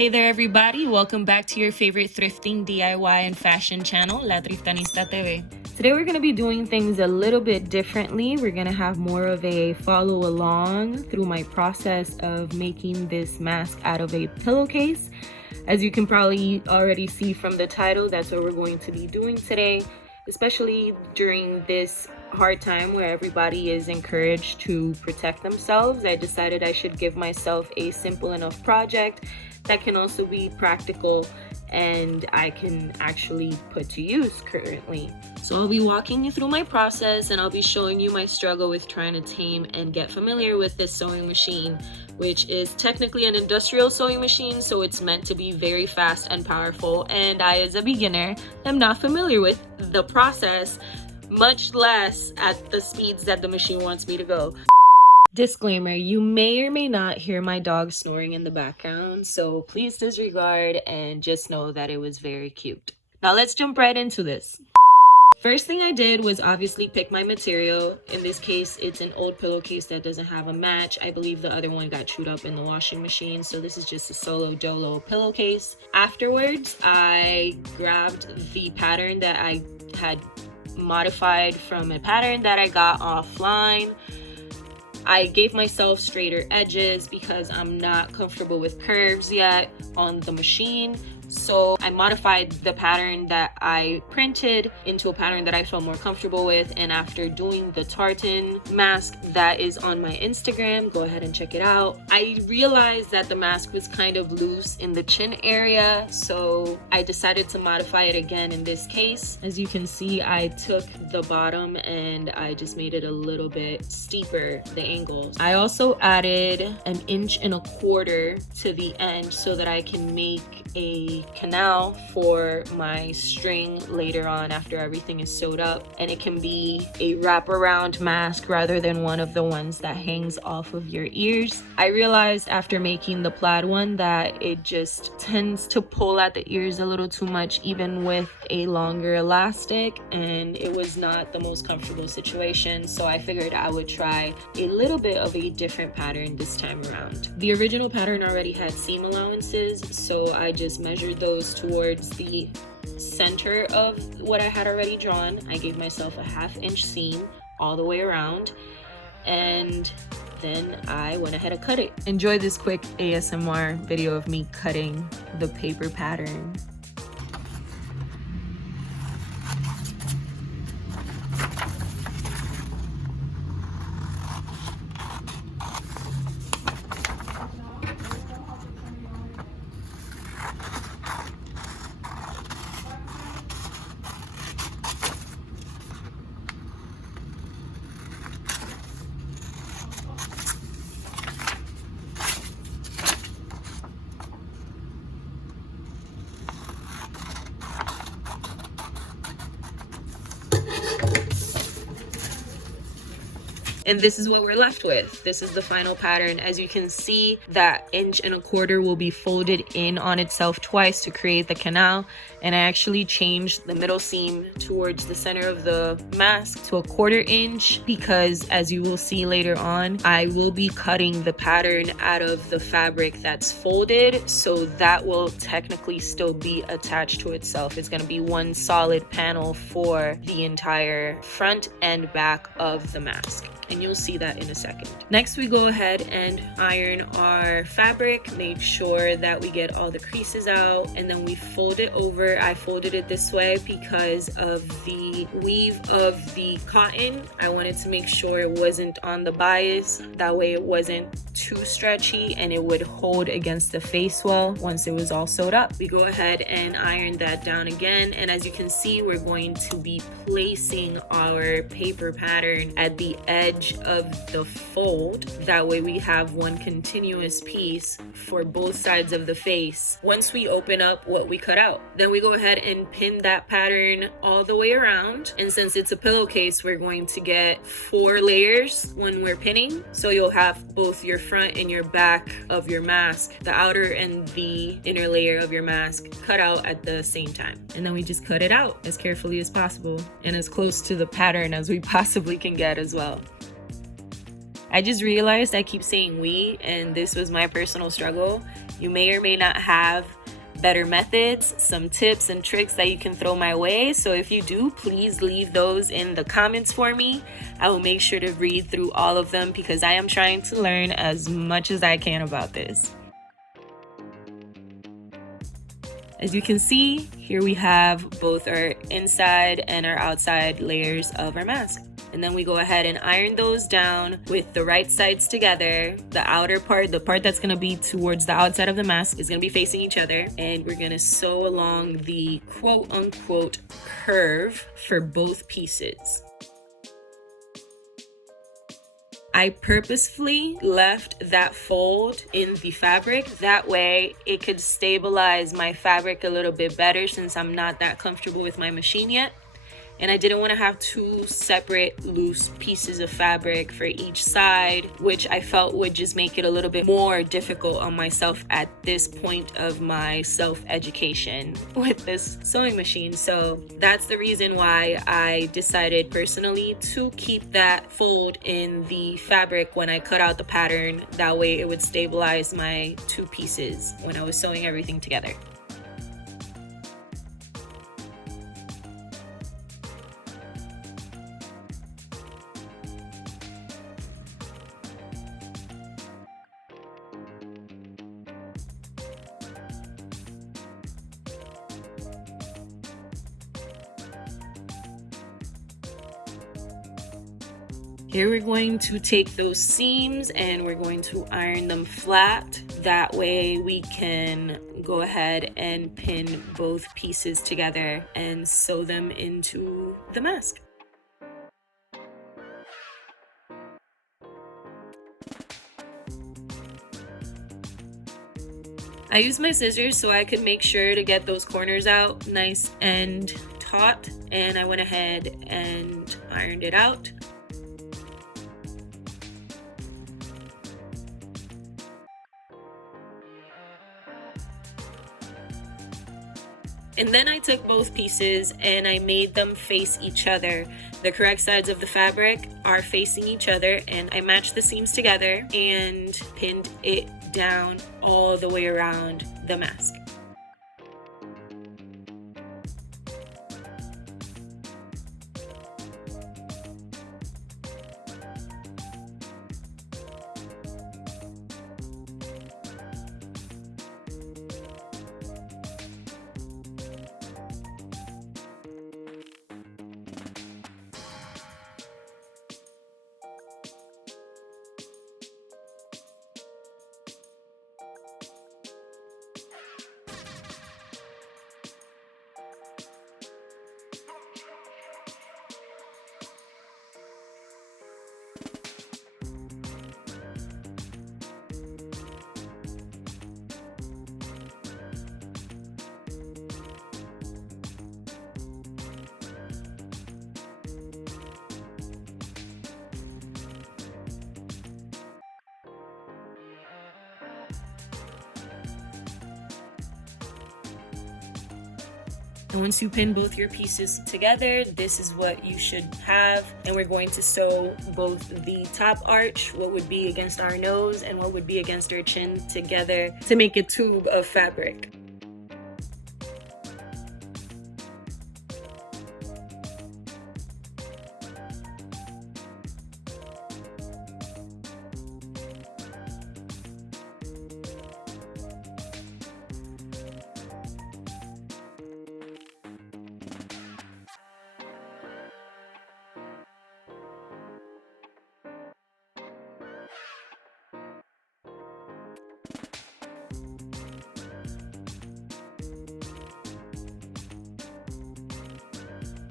Hey there everybody, welcome back to your favorite thrifting, DIY, and fashion channel, La Triftanista TV. Today we're going to be doing things a little bit differently. We're going to have more of a follow along through my process of making this mask out of a pillowcase. As you can probably already see from the title, that's what we're going to be doing today, especially during this hard time where everybody is encouraged to protect themselves. I decided I should give myself a simple enough project that can also be practical and I can actually put to use currently. So I'll be walking you through my process and I'll be showing you my struggle with trying to tame and get familiar with this sewing machine, which is technically an industrial sewing machine, so it's meant to be very fast and powerful, and I, as a beginner, am not familiar with the process, much less at the speeds that the machine wants me to go. Disclaimer, you may or may not hear my dog snoring in the background, so please disregard and just know that it was very cute. Now let's jump right into this. First thing I did was obviously pick my material. In this case, it's an old pillowcase that doesn't have a match. I believe the other one got chewed up in the washing machine, so this is just a solo dolo pillowcase. Afterwards, I grabbed the pattern that I had modified from a pattern that I got offline. I gave myself straighter edges because I'm not comfortable with curves yet on the machine. So I modified the pattern that I printed into a pattern that I felt more comfortable with. And after doing the tartan mask that is on my Instagram, go ahead and check it out, I realized that the mask was kind of loose in the chin area. So I decided to modify it again in this case. As you can see, I took the bottom and I just made it a little bit steeper, the angles. I also added 1.25 inches to the end so that I can make a canal for my string later on after everything is sewed up, and it can be a wraparound mask rather than one of the ones that hangs off of your ears. I realized after making the plaid one that it just tends to pull at the ears a little too much even with a longer elastic, and it was not the most comfortable situation, so I figured I would try a little bit of a different pattern this time around. The original pattern already had seam allowances, so I just measured those towards the center of what I had already drawn. I gave myself a 1/2 inch seam all the way around, and then I went ahead and cut it. Enjoy this quick ASMR video of me cutting the paper pattern. And this is what we're left with. This is the final pattern. As you can see, that 1.25 inches will be folded in on itself twice to create the canal. And I actually changed the middle seam towards the center of the mask to a 1/4 inch because, as you will see later on, I will be cutting the pattern out of the fabric that's folded, so that will technically still be attached to itself. It's going to be one solid panel for the entire front and back of the mask, and you'll see that in a second. Next, we go ahead and iron our fabric, make sure that we get all the creases out, and then we fold it over. I folded it this way because of the weave of the cotton. I wanted to make sure it wasn't on the bias, that way it wasn't too stretchy and it would hold against the face well once it was all sewed up. We go ahead and iron that down again, and as you can see, we're going to be placing our paper pattern at the edge of the fold. That way we have one continuous piece for both sides of the face once we open up what we cut out. Then we go ahead and pin that pattern all the way around, and since it's a pillowcase, we're going to get 4 layers when we're pinning, so you'll have both your front and your back of your mask, the outer and the inner layer of your mask, cut out at the same time. And then we just cut it out as carefully as possible and as close to the pattern as we possibly can get as well. I just realized I keep saying we, and this was my personal struggle. You may or may not have better methods, some tips and tricks that you can throw my way. So if you do, please leave those in the comments for me. I will make sure to read through all of them because I am trying to learn as much as I can about this. As you can see, here we have both our inside and our outside layers of our mask. And then we go ahead and iron those down with the right sides together. The outer part, the part that's gonna be towards the outside of the mask, is gonna be facing each other. And we're gonna sew along the quote unquote curve for both pieces. I purposefully left that fold in the fabric. That way it could stabilize my fabric a little bit better since I'm not that comfortable with my machine yet. And I didn't want to have two separate loose pieces of fabric for each side, which I felt would just make it a little bit more difficult on myself at this point of my self-education with this sewing machine. So that's the reason why I decided personally to keep that fold in the fabric when I cut out the pattern. That way it would stabilize my two pieces when I was sewing everything together. Here we're going to take those seams and we're going to iron them flat. That way we can go ahead and pin both pieces together and sew them into the mask. I used my scissors so I could make sure to get those corners out nice and taut, and I went ahead and ironed it out. And then I took both pieces and I made them face each other. The correct sides of the fabric are facing each other, and I matched the seams together and pinned it down all the way around the mask. And once you pin both your pieces together, this is what you should have. And we're going to sew both the top arch, what would be against our nose and what would be against our chin, together to make a tube of fabric.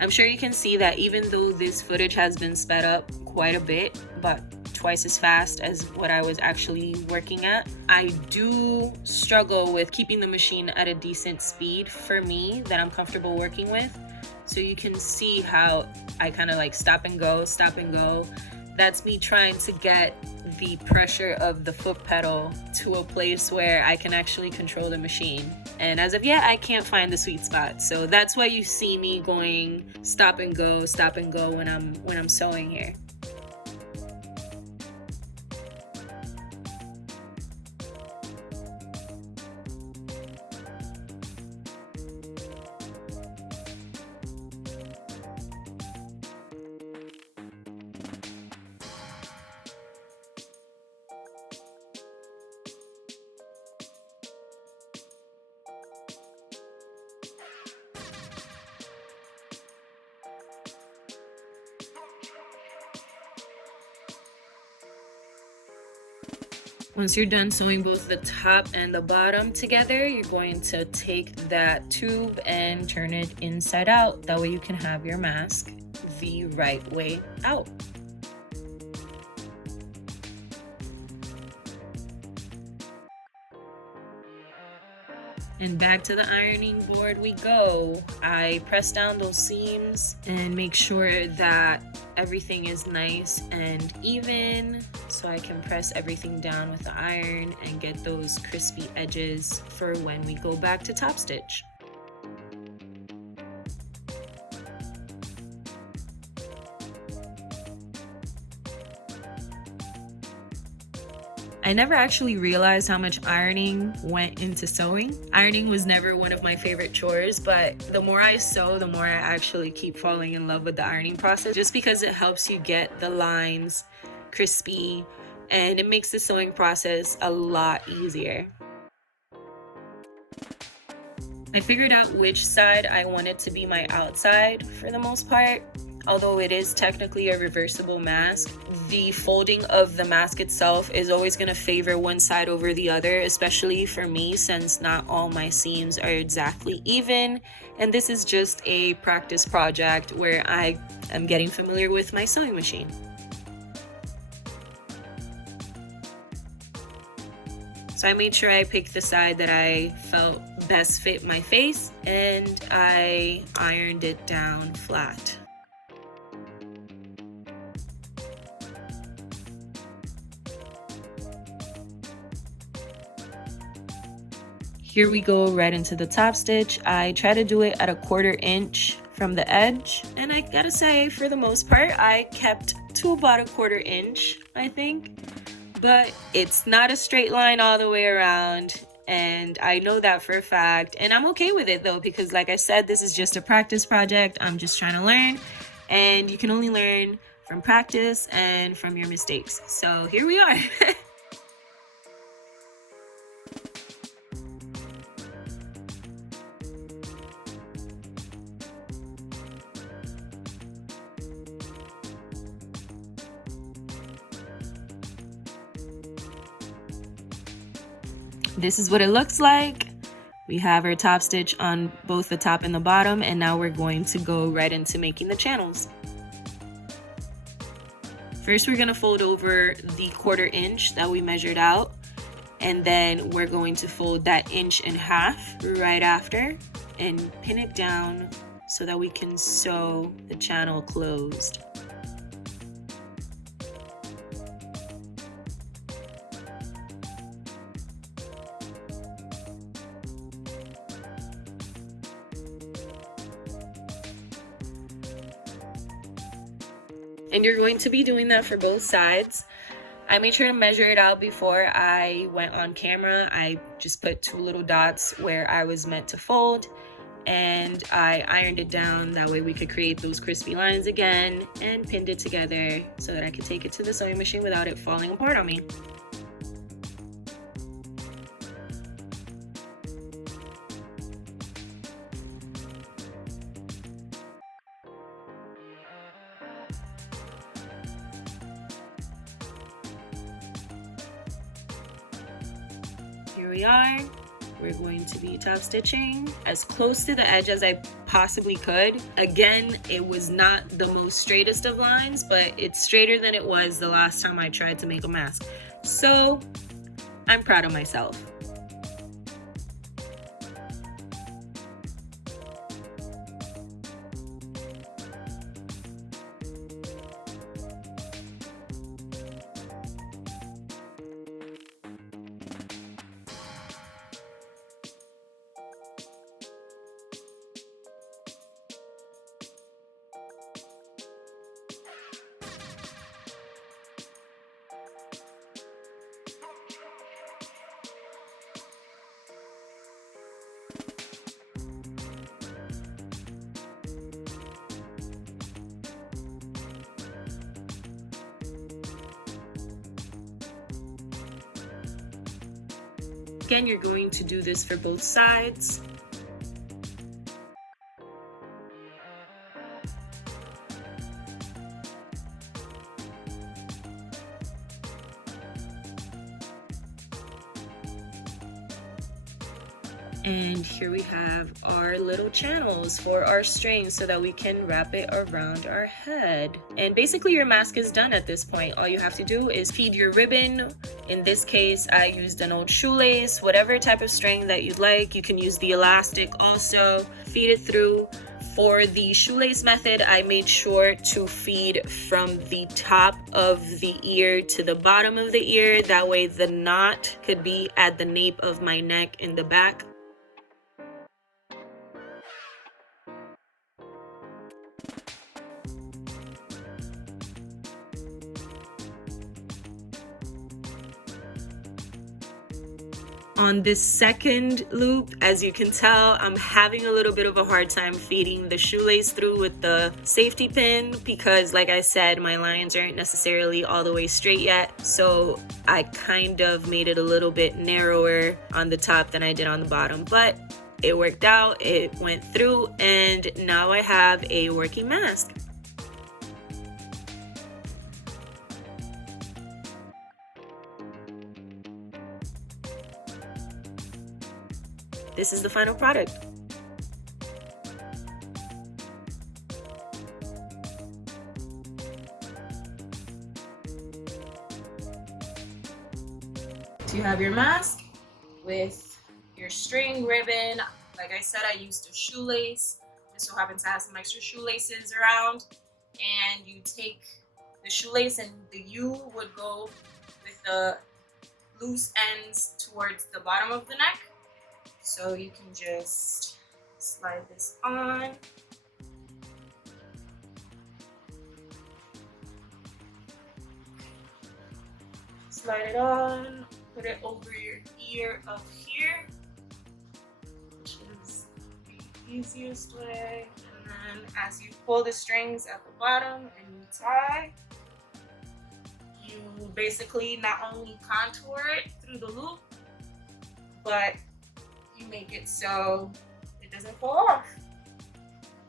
I'm sure you can see that even though this footage has been sped up quite a bit, but twice as fast as what I was actually working at, I do struggle with keeping the machine at a decent speed for me that I'm comfortable working with. So you can see how I kind of like stop and go. That's me trying to get the pressure of the foot pedal to a place where I can actually control the machine. And as of yet, I can't find the sweet spot. So that's why you see me going stop and go when I'm sewing here. Once you're done sewing both the top and the bottom together, you're going to take that tube and turn it inside out. That way you can have your mask the right way out. And back to the ironing board we go. I press down those seams and make sure that everything is nice and even, so I can press everything down with the iron and get those crispy edges for when we go back to top stitch. I never actually realized how much ironing went into sewing. Ironing was never one of my favorite chores, but the more I sew, the more I actually keep falling in love with the ironing process, just because it helps you get the lines crispy and it makes the sewing process a lot easier. I figured out which side I wanted to be my outside for the most part. Although it is technically a reversible mask, the folding of the mask itself is always going to favor one side over the other, especially for me, since not all my seams are exactly even. And this is just a practice project where I am getting familiar with my sewing machine. So I made sure I picked the side that I felt best fit my face, and I ironed it down flat. Here we go right into the top stitch. I try to do it at a 1/4 inch from the edge, and I gotta say, for the most part, I kept to about a 1/4 inch, I think. But it's not a straight line all the way around, and I know that for a fact, and I'm okay with it though, because like I said, this is just a practice project. I'm just trying to learn, and you can only learn from practice and from your mistakes. So here we are. This is what it looks like. We have our top stitch on both the top and the bottom, and now we're going to go right into making the channels. First, we're gonna fold over the 1/4 inch that we measured out, and then we're going to fold that 1.5 inches right after and pin it down so that we can sew the channel closed. And you're going to be doing that for both sides. I made sure to measure it out before I went on camera. I just put 2 little dots where I was meant to fold, and I ironed it down. That way we could create those crispy lines again, and pinned it together so that I could take it to the sewing machine without it falling apart on me. Here we are. We're going to be top stitching as close to the edge as I possibly could. Again, it was not the most straightest of lines, but it's straighter than it was the last time I tried to make a mask. So I'm proud of myself. Again, you're going to do this for both sides. And here we have our little channels for our string so that we can wrap it around our head. And basically your mask is done at this point. All you have to do is feed your ribbon. In this case, I used an old shoelace, whatever type of string that you'd like. You can use the elastic also. Feed it through. For the shoelace method, I made sure to feed from the top of the ear to the bottom of the ear. That way the knot could be at the nape of my neck in the back. On this second loop, as you can tell, I'm having a little bit of a hard time feeding the shoelace through with the safety pin because, like I said, my lines aren't necessarily all the way straight yet. So I kind of made it a little bit narrower on the top than I did on the bottom, but it worked out, it went through, and now I have a working mask. This is the final product. So you have your mask with your string, ribbon. Like I said, I used a shoelace. Just so happens to have some extra shoelaces around. And you take the shoelace and the U would go with the loose ends towards the bottom of the neck. So you can just slide this on. Slide it on, put it over your ear up here, which is the easiest way. And then as you pull the strings at the bottom and you tie, you basically not only contour it through the loop, but you make it so it doesn't fall off.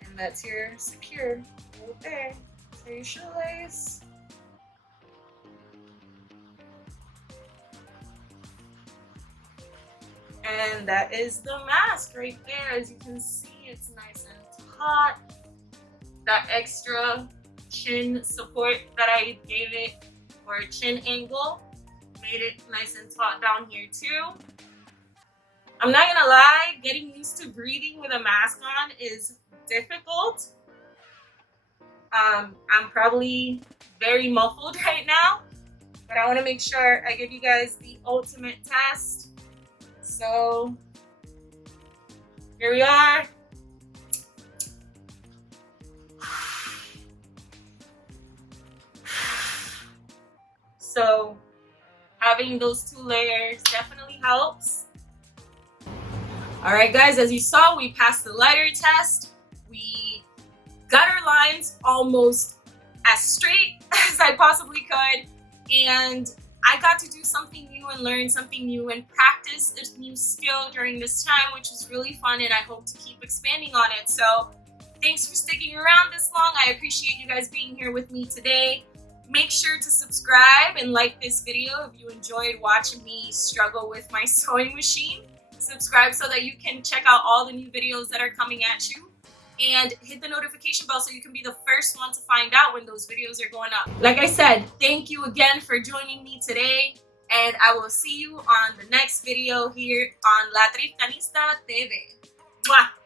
And that's your secure little thing. So your shoelace. And that is the mask right there. As you can see, it's nice and taut. That extra chin support that I gave it, or chin angle, made it nice and taut down here too. I'm not gonna lie, getting used to breathing with a mask on is difficult. I'm probably very muffled right now, but I want to make sure I give you guys the ultimate test. So here we are. So having those two layers definitely helps. All right, guys, as you saw, we passed the lighter test. We got our lines almost as straight as I possibly could. And I got to do something new and learn something new and practice a new skill during this time, which was really fun, and I hope to keep expanding on it. So thanks for sticking around this long. I appreciate you guys being here with me today. Make sure to subscribe and like this video if you enjoyed watching me struggle with my sewing machine. Subscribe so that you can check out all the new videos that are coming at you, and hit the notification bell so you can be the first one to find out when those videos are going up. Like I said, thank you again for joining me today, and I will see you on the next video here on La Triftanista TV. Mwah!